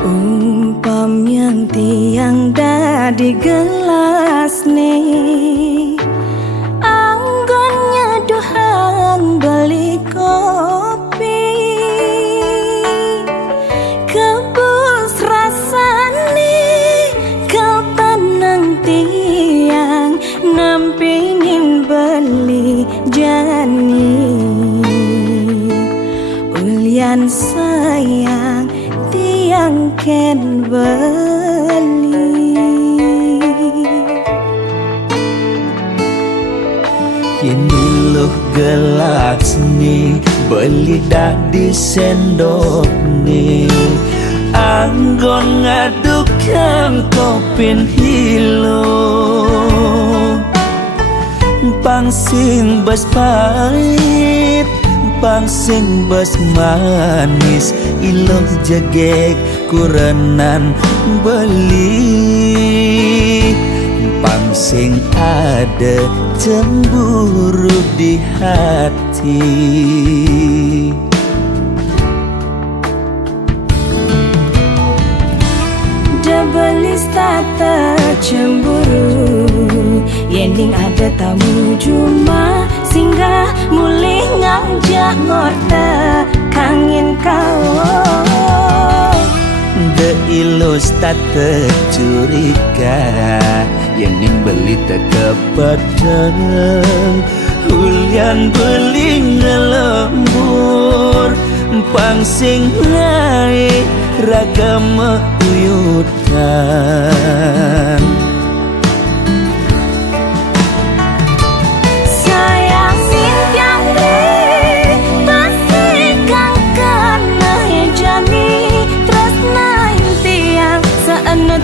Umpam yang tiang di gelas nih, anggonnya dohang beli kopi, kebus rasane kapan tiang nampingin beli jani. Ulian sayang tiang ken beli, ini loh gelas nih beli dah di sendok nih, anggon ngadukan kopin hilo, pangsing bas pahit pangsing bas manis, iloh jegek kurenan beli, pangsing ada cemburu di hati. Debelis tata cemburu, yending ada tamu cuma singgah mulih ngajak ngorta kangin kau. De ilus tata curiga, yending beli teka padang, hulian beli ngelembur, pangsing naik ragam uyutan.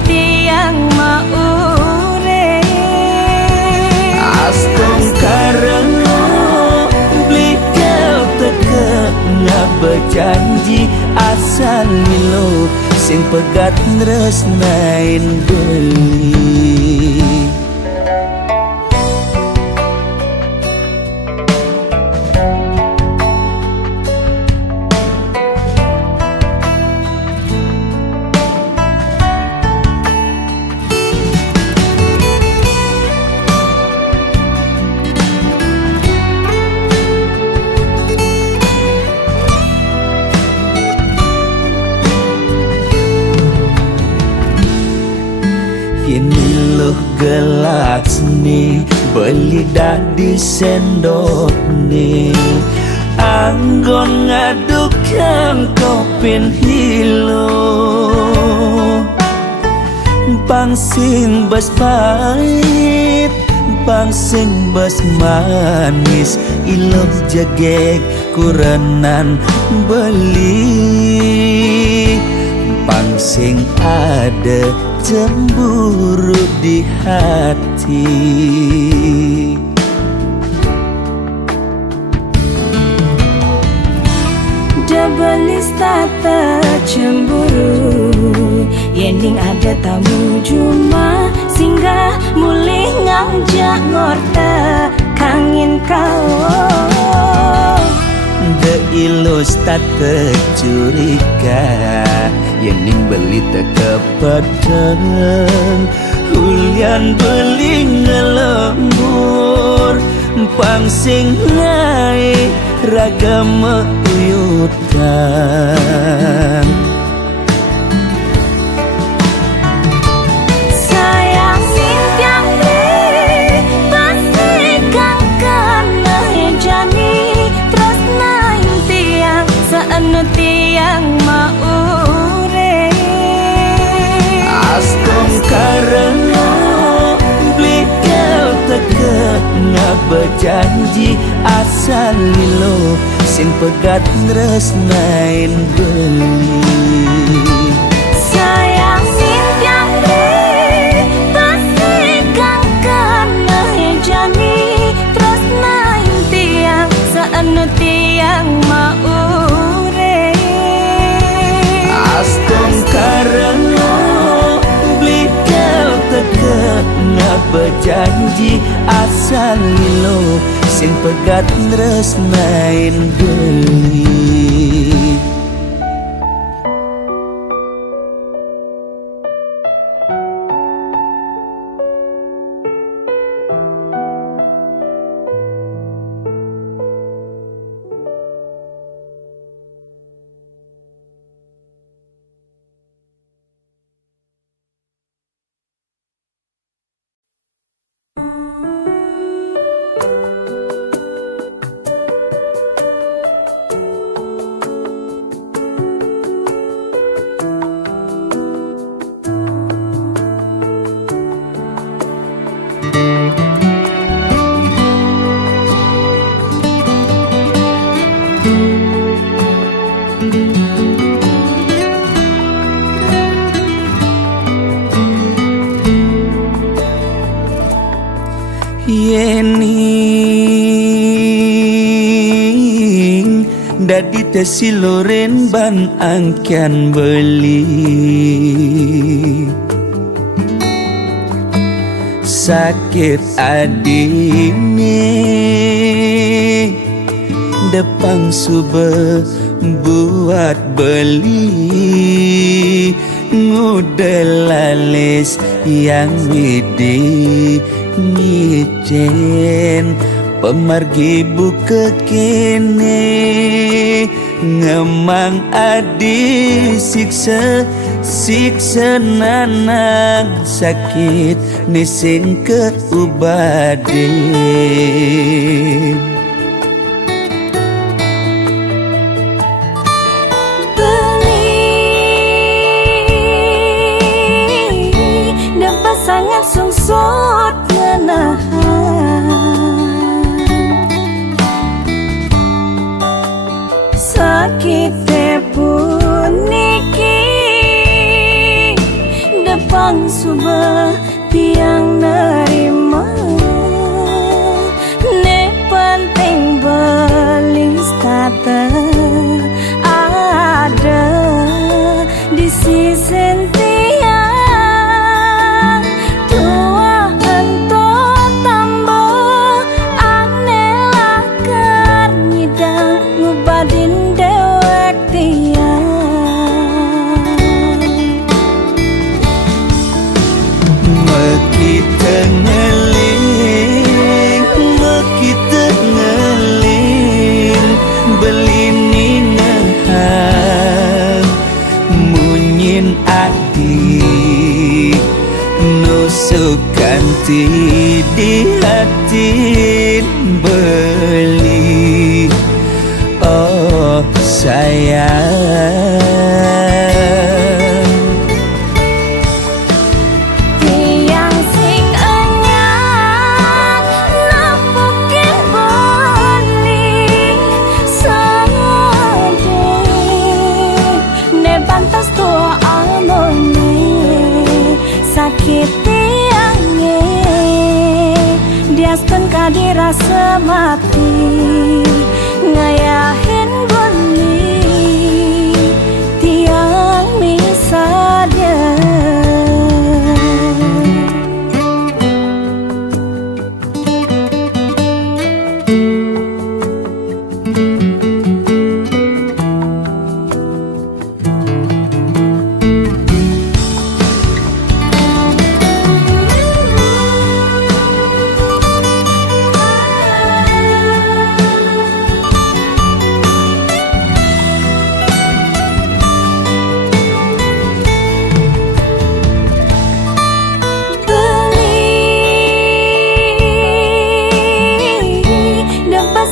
Tiang maure Astong karena blikau teka ngak berjanji asal milo sing pegat nresnain beli. Ini loh gelas nih beli dah di sendok nih, anggon ngadukan kopin hilo, pangsing bas pahit pangsing bas manis, iloh jegek kurenan beli, pangsing ada cemburu di hati. Debelis tata cemburu, yending ada tamu cuma singgah mulih ngajak ngorta kangin kau. De ilus tata curiga, yending beli teka padang, hulian beli ngelembur, pangsing naik ragam uyutan. Tiang maure Astong karena blikau teka ngak berjanji asal lilo sing pegat nresnain beli. sayang tiang janji asal lilo sing pegat tresnain deui. Yening dadi tesi loren ban angkian beli sakit adine depang sube buat beli ngudelalis yang widi ngicen pemargi buka kene ngemang adi siksa siksa nanang sakit nising ke ubade sangat sungsut ngenahan sakit puniki depang subah tiang nerima ne penting belis tata ada di sisi ganti di hati beli oh sayang tiang sing enyang napukin beli sade ne bantas tua amone sakit diaskan kadirasa mati ngayahin beli tiang misalnya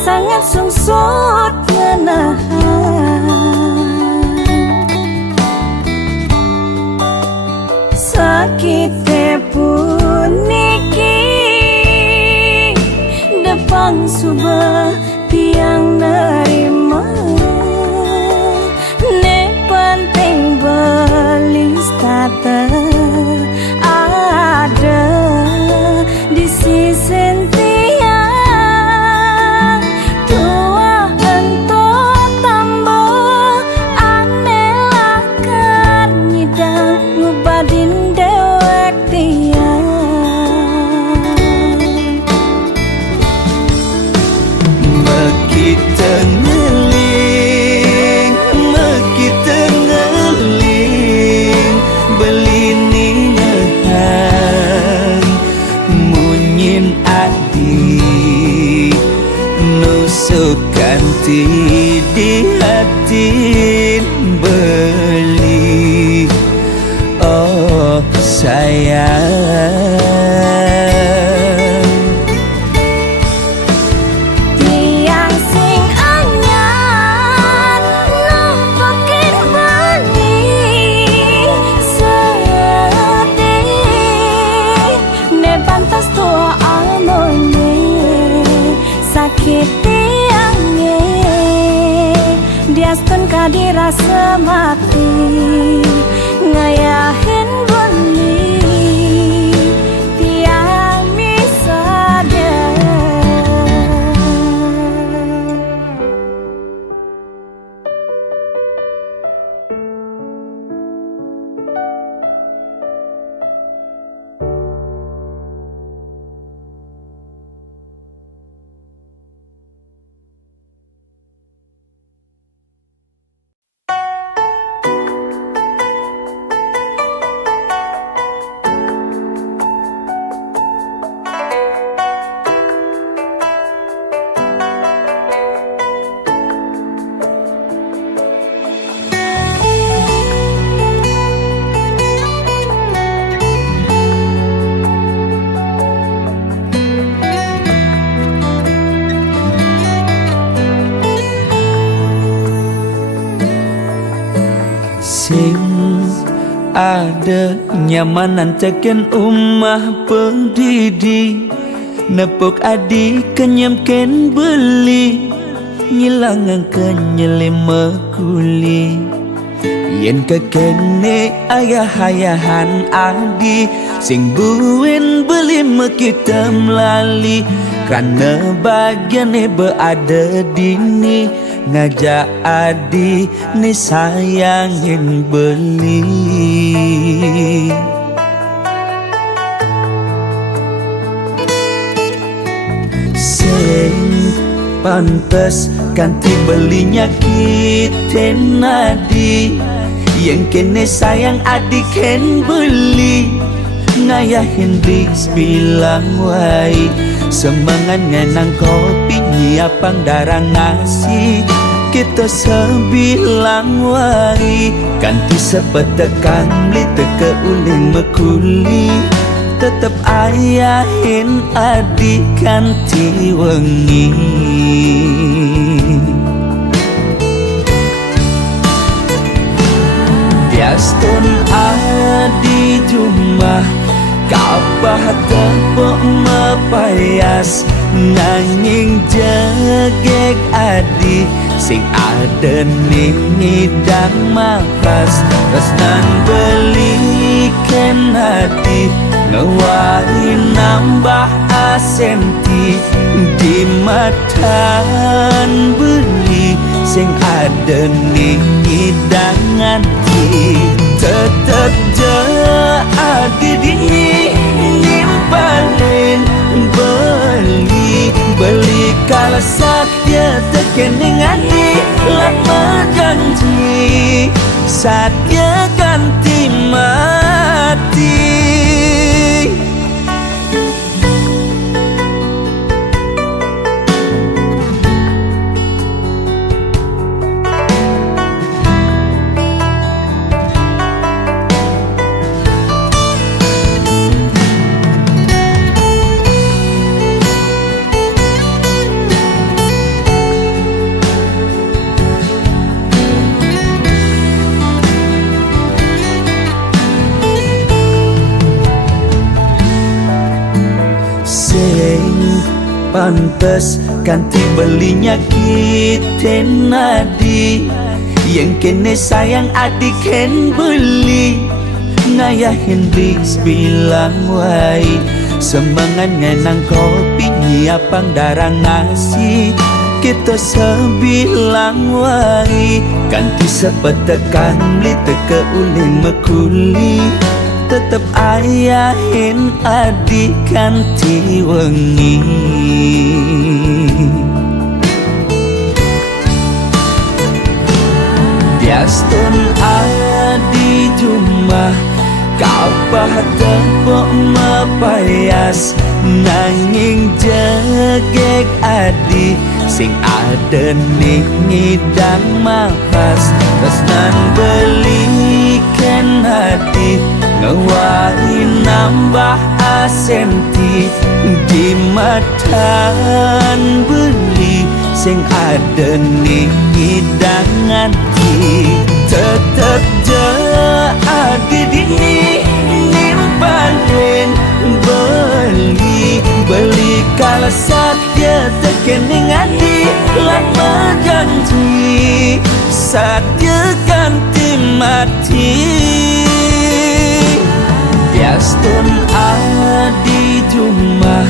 sangat sungsut ngenahan sakit puniki depang subah tiang nerima ne penting belis tata ada di sisi sayang. Tiang sing anyar nampokin bali sedih ne pantas tua amone sakit tiangnya diastun kadirasa mati ngayahin beli tiang misada. Sing ada nyamanan tekan umah pendidi nepok adi kenyamken beli ngilangan kenyelima kuli yen kekene ayah-ayahan adi sing buin beli kita melali karena bagiannya berada dini ngajak adi ni sayangin beli. Sing pantes ganti belinya kita nadi yang kene sayang adi ken beli ngayahin bis bilang wai semangat ngenang kopi nyiapang darang ngasih kita sebilang wai ganti sepetekan beli teke uling mekuli tetep ayahin adik ganti wengi. Biastun adi jumah kabah tepuk mepayas nanging jegek adi sing ada ning ngidang makas tresnan beliken hati ngewai nambah asenti di matan beli sing ada ning ngidang hati tetep je adi dini nimpalin beli kala satya tekening adi lama janji satya ganti mati. Pantes ganti belinya kita nadi yang kene sayang adik ken beli ngayahin bis bilang wai semangat ngenang kopi nyiapang darang ngasih kita sebilang wai ganti sepetekan beli teke uling mekuli tetep ayahin adik ganti wengi. Biastun adi jumah kabah tepuk mepayas nanging jegek adi sing ada ning ngidang makas tresnan beliken hati ngewai nambah asenti di matan beli sing ada ning hidangan ki tetep jadi dini nimpanin beli kalau satya tekening hati lan berjanji satya ganti mati Biastun adi jumah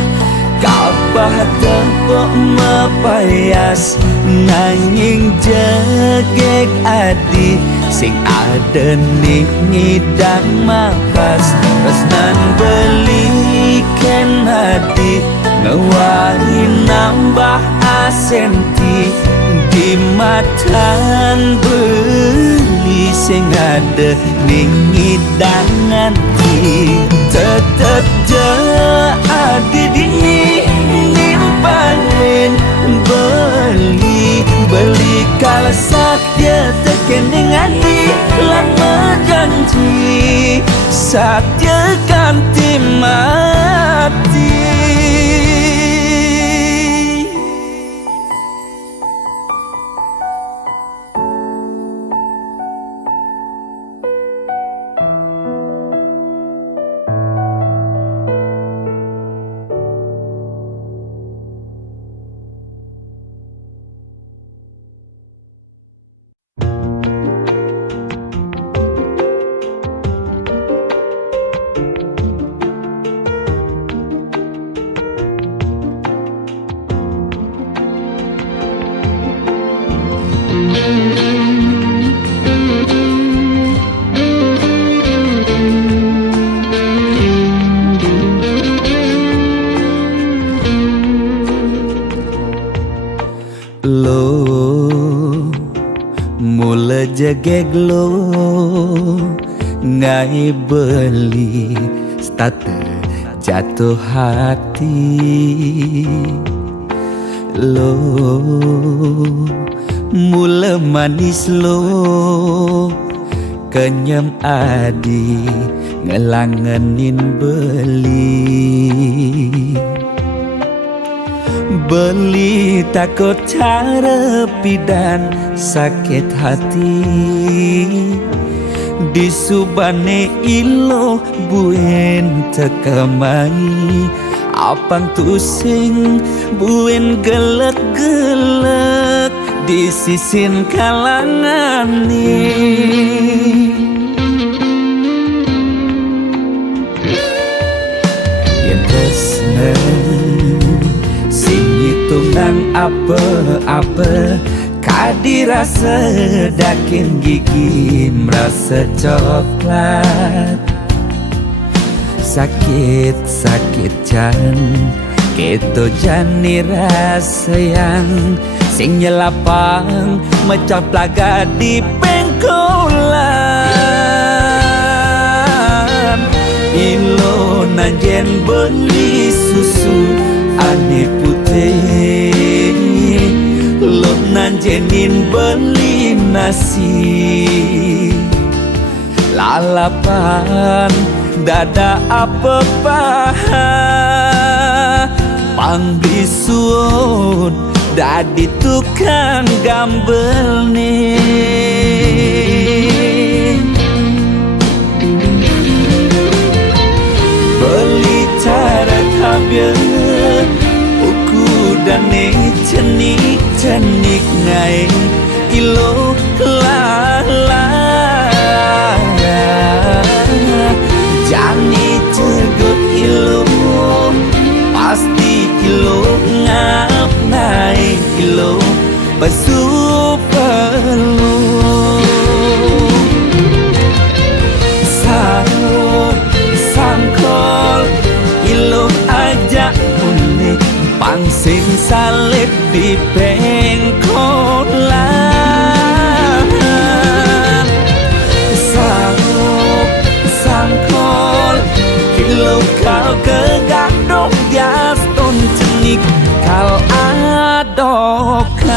kabah tepuk mepayas nanging jegek adi sing ada ning ngidang makas resnan beli ken adi ngewahi nambah asenti di matan beli sing ada ning hidangan ki tetep jadi dini nimpanin beli kalau satya tekening hati lan berjanji satya ganti mati mula jegeg lo ngai beli starter jatuh hati lo mula manis lo kenyam adi ngelangenin beli takut cara pidan sakit hati di subane ilo buen tekamai apang tusing buen gelek-gelek di sisin kalangan ni yang tunang apa-apa kadirasa dakin gigi merasa coklat sakit jan keto jani rasa yang sing nyelapang mecah plaga di pengkolan ilo nanjen beli susu ane putih lo nanjenin beli nasi lalapan dada apa paha pang bisuun dadi tukang gambel nih beli cara tabir dane cenik ngai ilo la jani cegot ilo pasti ilo ngap naik ilo basu perlu sangkol ilo aja unik pangsing salib di pengkolan sangkol kilo kau kegadok dias ton cenik kau adokkan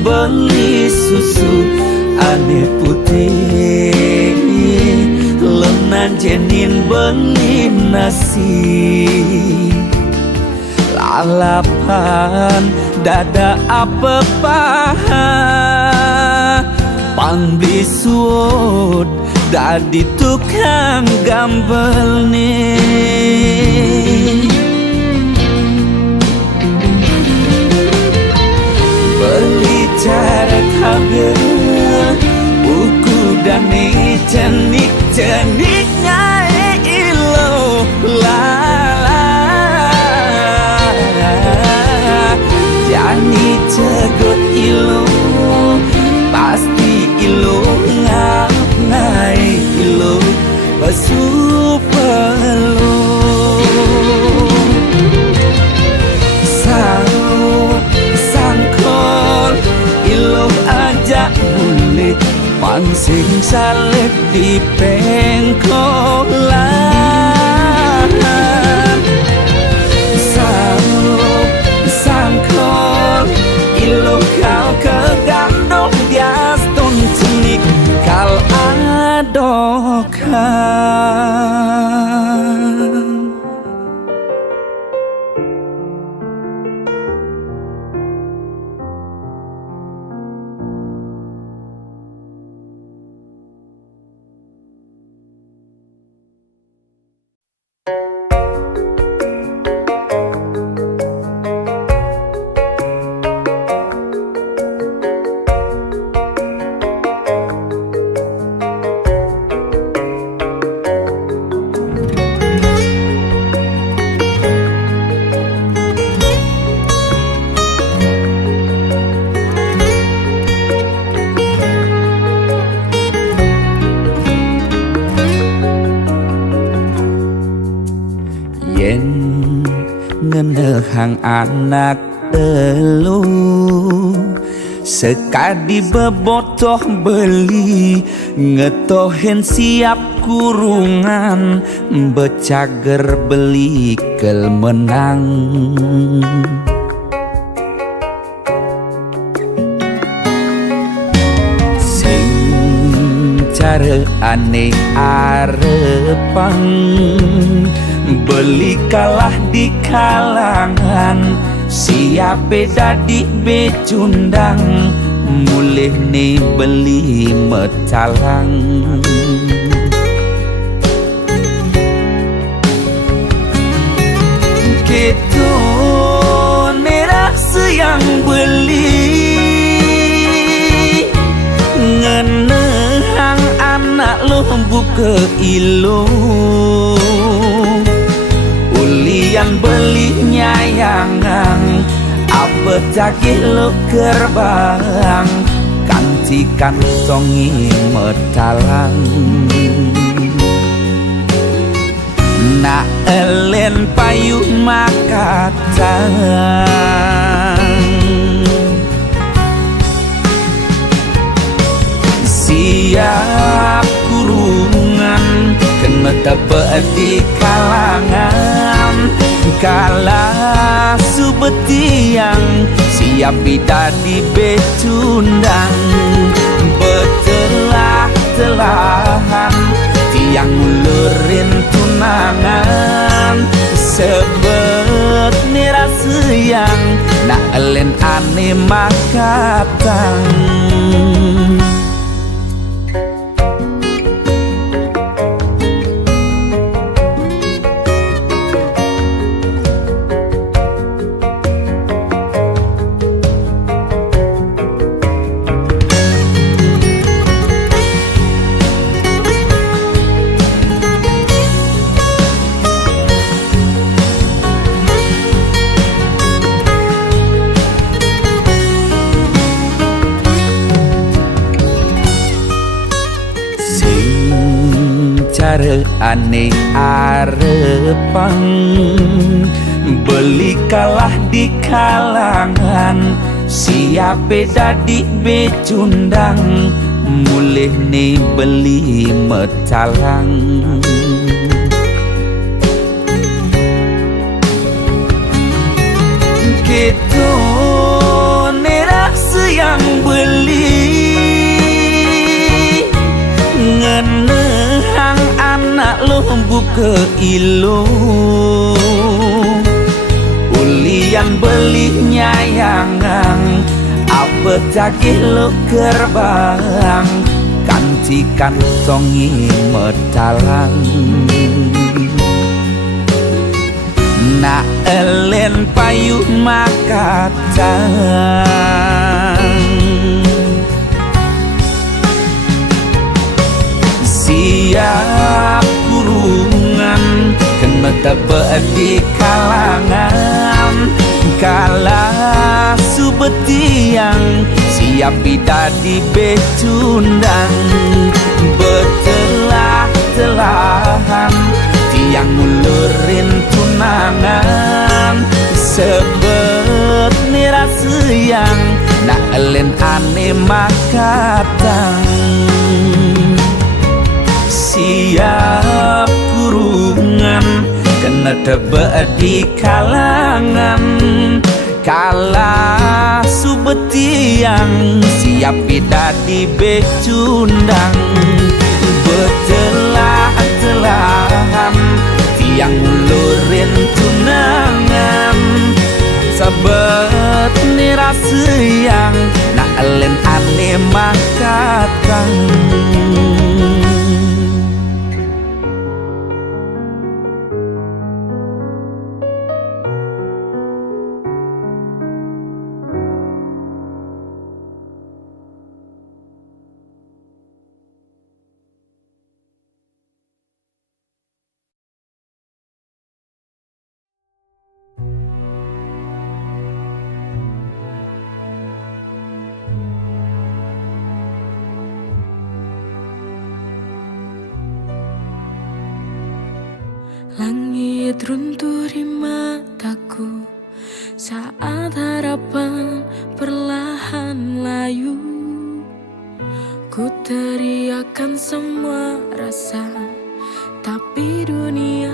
beli susu ane putih, lenan jenin beli nasi, lalapan dada apa paha, pang beli suot dadi tukang gambel nih. Beli cara kabel buku dan cenik ngai ilo lala, jani cegot ilo pasti ilo ngap ngai ilo basu pelu sangkol ilo ajak bulik pangsing salib di pengkolan sangkol ilo kau kegandong bias ton cenik kal adokan. Hang anak elu sekadi bebotoh beli ngetohen siap kurungan becager beli kel menang sing cara aneh arepang beli kalah di kalangan siape dadi becundang mulih nih beli metalang gitu nerasa yang beli ngenehang anak lo buka ilo ulian beli nyayangan apa cakih lo gerbang kanti kantongi metalang na elen payu makatang siap kurungan kena tebak di kalangan kala subetiang siap bidadi becundang betelah-telahan tiang ulurin tunangan sebet nirasa yang nak elen ane makatang. Cara aneh arepang beli kalah di kalangan siape dadi becundang mulih nih beli metalang gitu nerasa yang beli ngenehang anak lo buka ilu ulian beli nyayangan apa cakih lo gerbang kanti kantongi medalang na elen payuh makatang siap kurungan kena tebak di kalangan kalah subetiang siap di becundang betelah-telahan tiang ngulurin tunangan sebet nirasa yang nak elen ane makatang siap kurungan kena tebak di kalangan kalah subetiang siap di becundang betelah-telahan tiang ulurin tunangan sabet nirasa yang nak elen ane makatang Langit runtuh di mataku saat harapan perlahan layu. Ku teriakan semua rasa, tapi dunia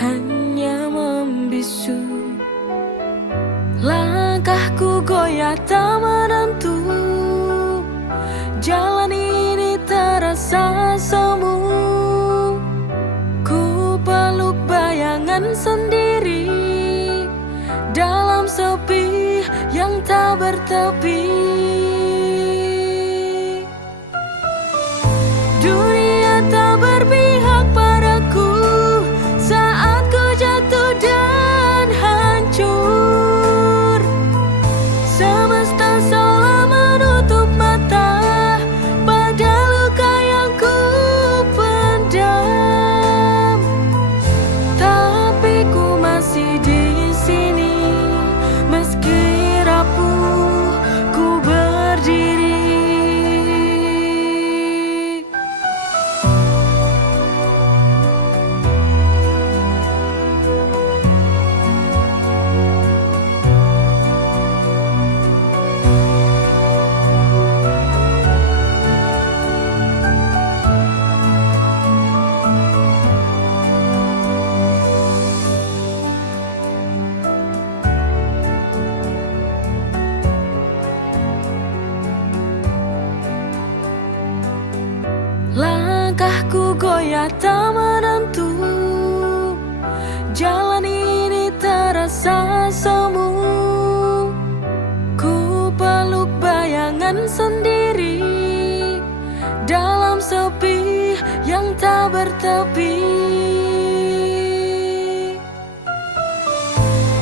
hanya membisu. Langkahku goyah tak menentu, jalan ini terasa semu. Peluk bayangan sendiri dalam sepi yang tak bertepi. Dunia tak berpihak padaku saat ku jatuh dan hancur. Semesta seolah menutup mata pada luka yang ku pendam. Masih di sini meski rapuh ku berdiri. Langkahku goyah tak menentu, jalan ini terasa semu. Ku peluk bayangan sendiri dalam sepi yang tak bertepi.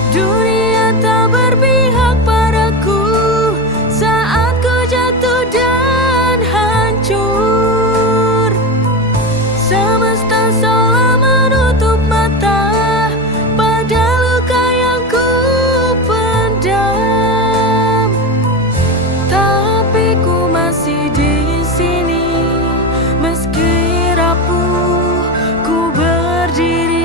Dunia tak berpihak padaku saat ku jatuh dan hancur. Semesta seolah menutup mata pada luka yang ku pendam. Tapi ku masih di sini meski rapuh ku berdiri.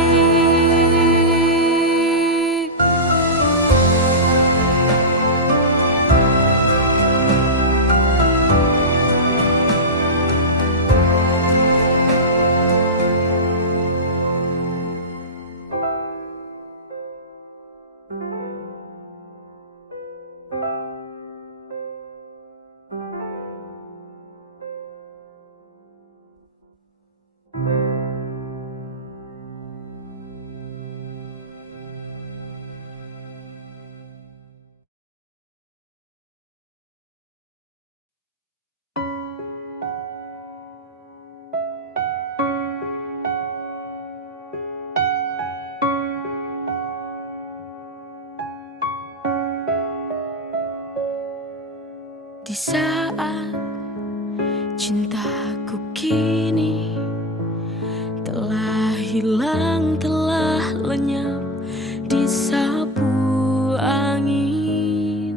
hilang telah lenyap disapu angin.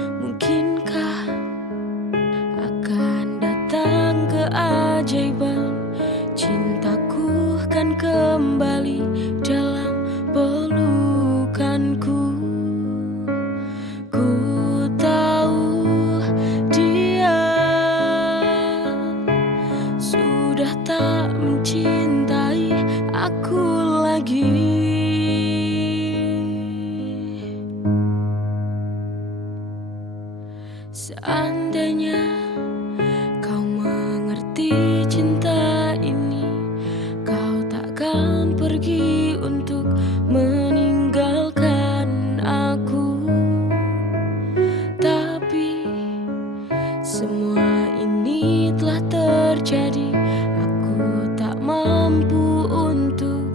Mungkinkah akan datang keajaiban, cintaku kan kembali dalam pelukanku. Ku tahu dia sudah tak mencintai aku lagi. Seandainya kau mengerti cinta ini, kau takkan pergi untuk meninggalkan aku. Tapi semua ini telah terjadi, aku tak mampu untuk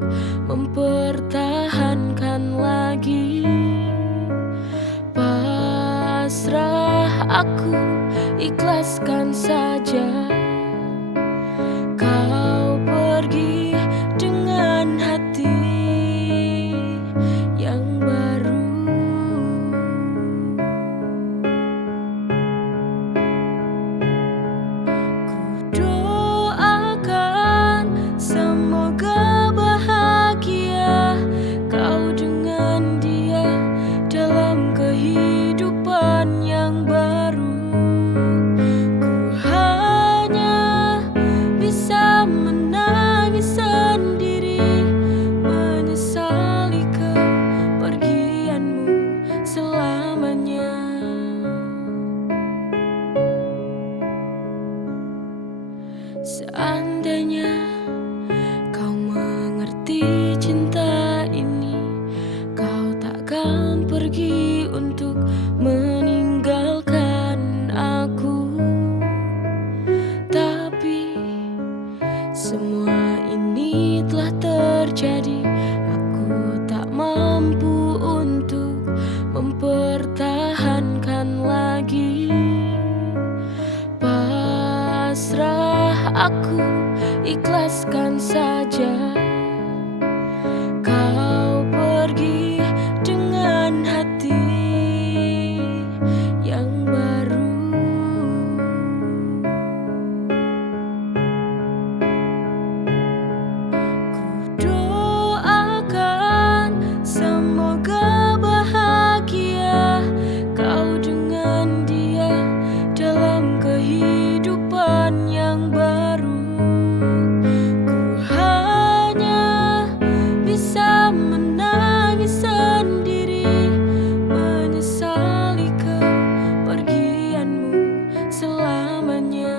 mempertahankan lagi. Pasrah aku, ikhlaskan saja kau pergi dengan hati yang baru. Ku doakan semoga bahagia kau dengan dia dalam kehidupan yang baru. Ku hanya bisa menangis sendiri, menyesali kepergianmu selamanya. Seandainya kau mengerti cinta ini, kau takkan pergi untuk meninggalkan aku. Tapi semua ini telah terjadi, aku tak mampu untuk mempertahankan lagi. Pasrah aku, ikhlaskan saja kau pergi dengan hati yang baru. Ku doakan semoga bahagia kau dengan dia dalam kehidupan yang baru. Ku hanya bisa menangis sendiri, menyesali kepergianmu selamanya.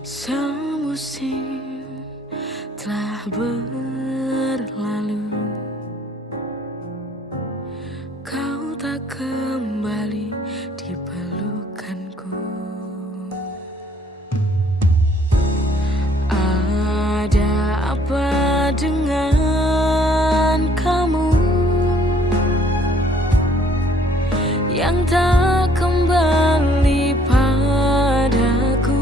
Semusim telah berlalu, kau tak kembali di pelukanku. Ada apa dengan kamu yang tak kembali padaku?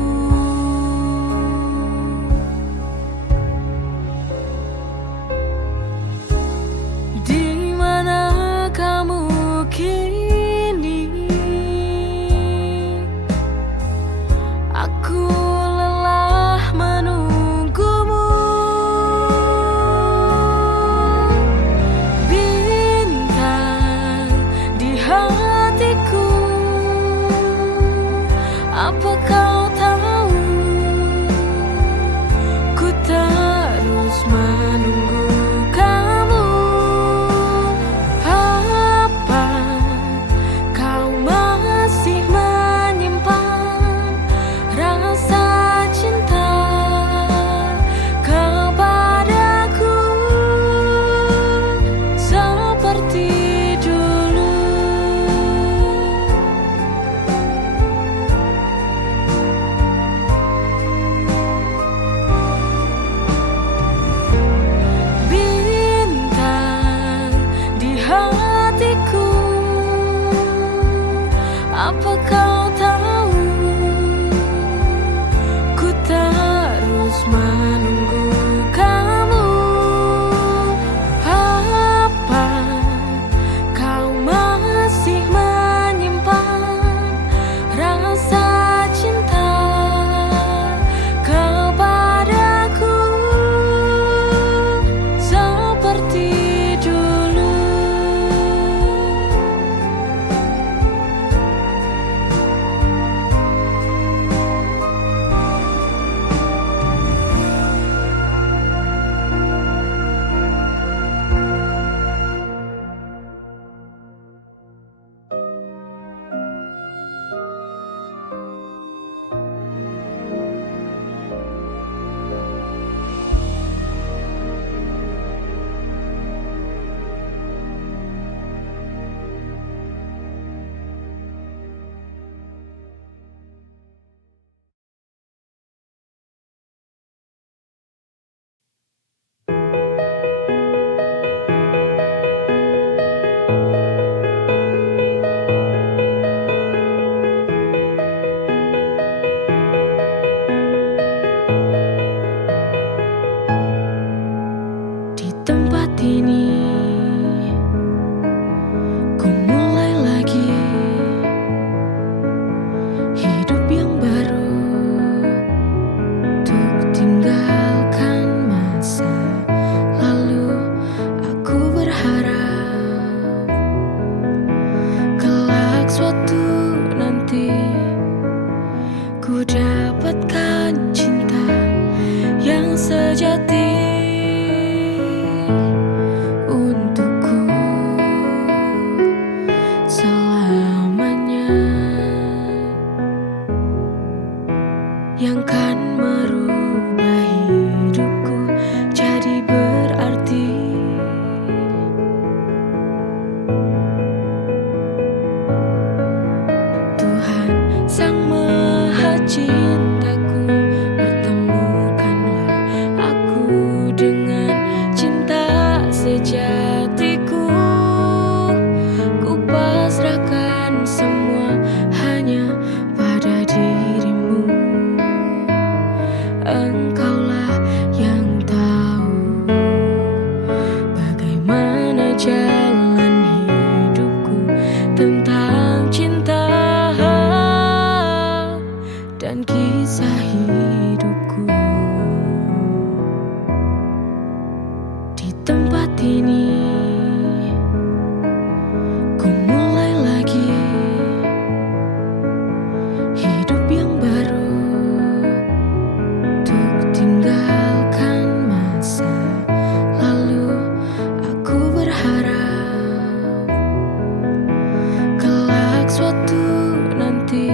ini ku mulai lagi hidup yang baru, untuk tinggalkan masa lalu. Aku berharap kelak suatu nanti ku dapatkan cinta yang sejati untukku selamanya, yang kan merubah hidupku jadi berarti. Tuhan Sang Maha Cintaku, pertemukanlah aku dengan cinta sejatiku. Ku pasrahkan semua hanya pada dirimu. Engkaulah yang tahu bagaimana jalan hidupku tentang cinta dan kisah hidupku. Di tempat ini ku mulai lagi hidup yang baru, untuk tinggalkan masa lalu. Aku berharap kelak suatu nanti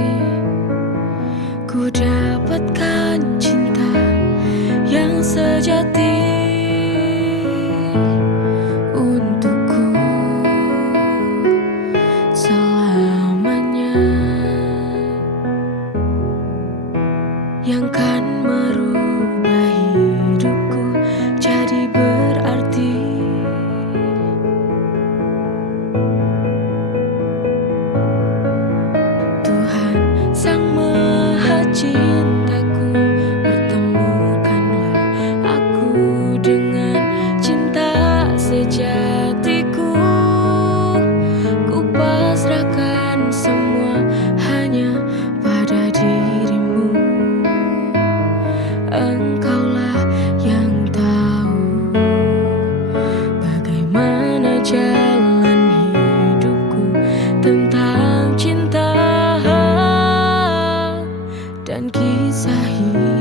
ku dapatkan cinta yang sejati untukku selamanya, yang kan merubah hidupku jadi berarti. Tuhan Sang Maha Cintaku, pertemukanlah aku dengan cinta sejatiku. Ku pasrahkan semua hanya pada dirimu. Engkaulah yang tahu bagaimana jalan hidupku tentang cinta dan kisah hidup.